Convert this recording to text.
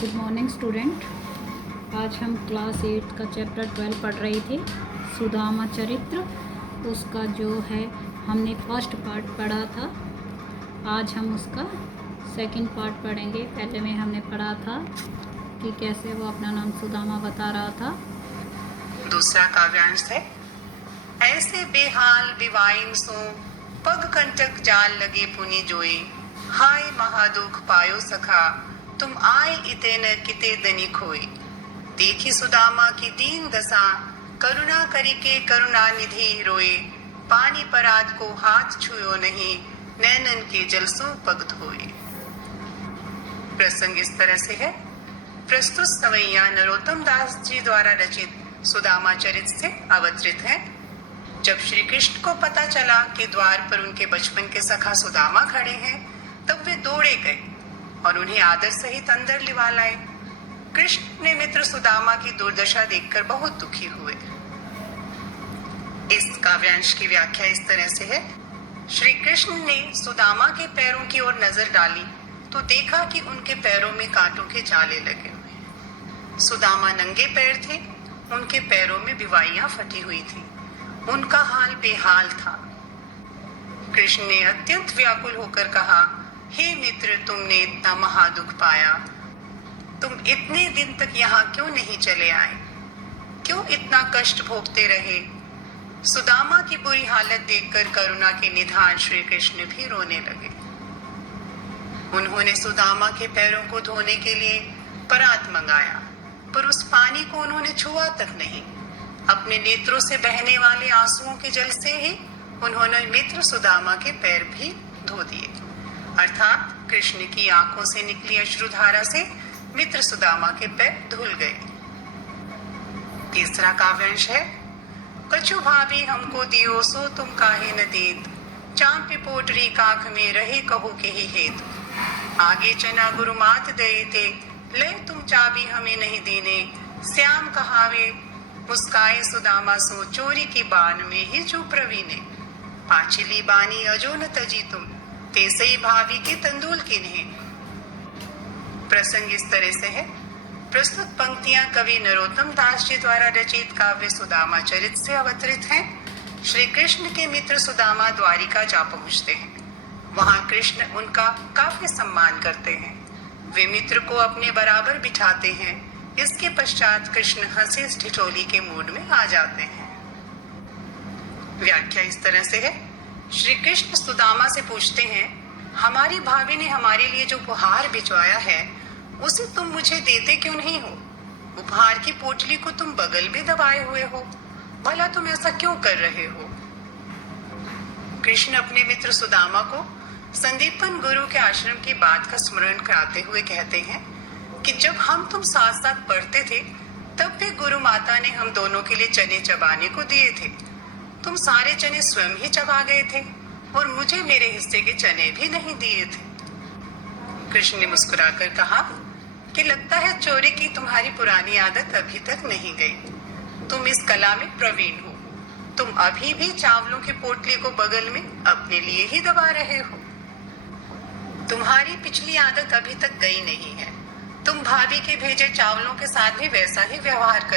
Good morning student. आज हम class 8 का चैप्टर 12 पढ़ रही थी, सुदामा चरित्र। उसका जो है हमने फर्स्ट पार्ट पढ़ा था। आज हम उसका सेकंड पार्ट पढ़ेंगे। पहले में हमने पढ़ा था कि कैसे वो अपना नाम सुदामा बता रहा था। दूसरा काव्यांश है, ऐसे बेहाल बिवाइन सो पग कंटक जाल लगे पुनि जोई, हाय महादुख पायो सखा तुम आए इते न किते दनी खोई। देखी सुदामा की दीन दशा, करुणा करी के करुणा निधि रोए, पानी परात को हाथ छुयो नहीं, नैनन के जल सो पग धोए। प्रसंग इस तरह से है। प्रस्तुत सवैया नरोत्तम दास जी द्वारा रचित सुदामा चरित्र से अवतरित है। जब श्री कृष्ण को पता चला कि द्वार पर उनके बचपन के सखा सुदामा खड़े हैं, तब वे दौड़े गए और उन्हें आदर सहित अंदर लिवा लाए। कृष्ण ने मित्र सुदामा की दुर्दशा देखकर बहुत दुखी हुए। इस काव्यांश की व्याख्या इस तरह से है। श्री कृष्ण ने सुदामा के पैरों की ओर नजर डाली तो देखा कि उनके पैरों में कांटों के जाले लगे हुए। सुदामा नंगे पैर थे, उनके पैरों में बिवाइयां फटी हुई थी, उनका हाल बेहाल था। कृष्ण ने अत्यंत व्याकुल होकर कहा, हे मित्र, तुमने इतना महादुख पाया, तुम इतने दिन तक यहाँ क्यों नहीं चले आए? क्यों इतना कष्ट भोगते रहे? सुदामा की बुरी हालत देखकर करुणा के निधान श्री कृष्ण भी रोने लगे। उन्होंने सुदामा के पैरों को धोने के लिए परात मंगाया, पर उस पानी को उन्होंने छुआ तक नहीं। अपने नेत्रों से बहने वाले आंसुओं के जल से ही उन्होंने मित्र सुदामा के पैर भी धो दिए, अर्थात कृष्ण की आंखों से निकली अश्रुधारा से मित्र सुदामा के पैर धुल गए। तीसरा काव्यांश है, कछु भाभी हमको दियो सो तुम काहे न देत, चांपी पोटरी काख में रहे कहो के ही हेत, आगे चना गुरु मात दये थे, ले तुम चाबी हमें नहीं देने, श्याम कहावे मुस्काए सुदामा सो चोरी की बान में ही जो प्रवीणे, पांचली बानी अजो न तजी तुम, तेसई भाभी के तंदूल किन्हें। प्रसंग इस तरह से है। प्रस्तुत पंक्तियां कवि नरोत्तम दास जी द्वारा रचित काव्य सुदामा चरित्र से अवतरित हैं। श्री कृष्ण के मित्र सुदामा द्वारिका जा पहुंचते हैं। वहां कृष्ण उनका काफी सम्मान करते हैं। वे मित्र को अपने बराबर बिठाते हैं। इसके पश्चात कृष्ण हंसी ठिठोली के मूड में आ जाते हैं। व्याख्या इस तरह से है। श्री कृष्ण सुदामा से पूछते हैं, हमारी भाभी ने हमारे लिए जो उपहार भिजवाया है उसे तुम मुझे देते क्यों नहीं हो? उपहार की पोटली को तुम बगल में दबाए हुए हो, भला तुम ऐसा क्यों कर रहे हो? कृष्ण अपने मित्र सुदामा को संदीपन गुरु के आश्रम की बात का स्मरण कराते हुए कहते हैं कि जब हम तुम साथ साथ पढ़ते थे तब भी गुरु माता ने हम दोनों के लिए चने चबाने को दिए थे। तुम सारे चने स्वयं ही चबा गए थे और मुझे मेरे हिस्से के चने भी नहीं दिए थे। कृष्ण ने मुस्कुराकर कहा कि लगता है चोरी की तुम्हारी पुरानी आदत अभी तक नहीं गई। तुम इस कला में प्रवीण हो। तुम अभी भी चावलों की पोटली को बगल में अपने लिए ही दबा रहे हो। तुम्हारी पिछली आदत अभी तक गई नहीं है। तुम भाभी के भेजे चावलों के साथ भी वैसा ही व्यवहार कर